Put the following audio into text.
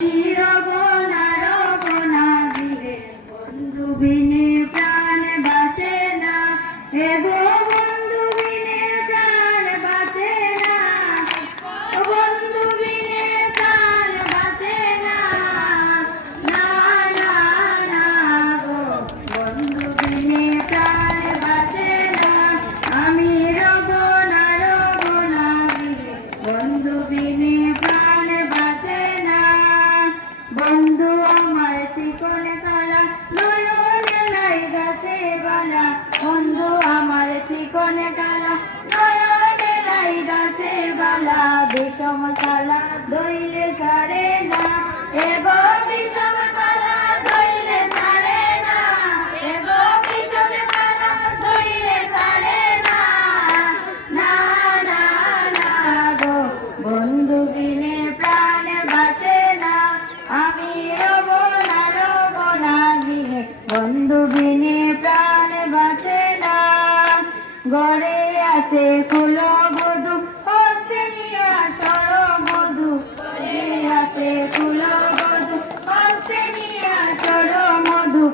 রব না গৃহে, বন্ধু বিনে প্রাণ বাঁচে না। এগো বন্ধু বিনে প্রাণ বাঁচে না, বন্ধু বিনে প্রাণ বাঁচে না। না না না গো, বন্ধু বিনে প্রাণ বাঁচে না। আমি রব না গৃহে, বন্ধু বিনে প্রাণ বাঁচে না। বন্ধু আমার চিকন কালা, নয়নে নাই গাছে বালা। বন্ধু আমার চিকন কালা, নয়নে নাই গাছে বালা। বিষম কালা দইলে ছাড়ে না, এগো বিষম কালা দইলে ছাড়ে না, এগো বিষম কালা দইলে ছাড়ে না। না না না গো, বন্ধু বিনে প্রাণ বাঁচে না। আমি রব না গৃহে, বন্ধু বিনে প্রাণ বাঁচে না। ঘরে আছে কুলো বধূ, হস্তে নিয়া সরবধূ। ঘরে আছে কুলো বধূ, হস্তে নিয়া সরবধূ।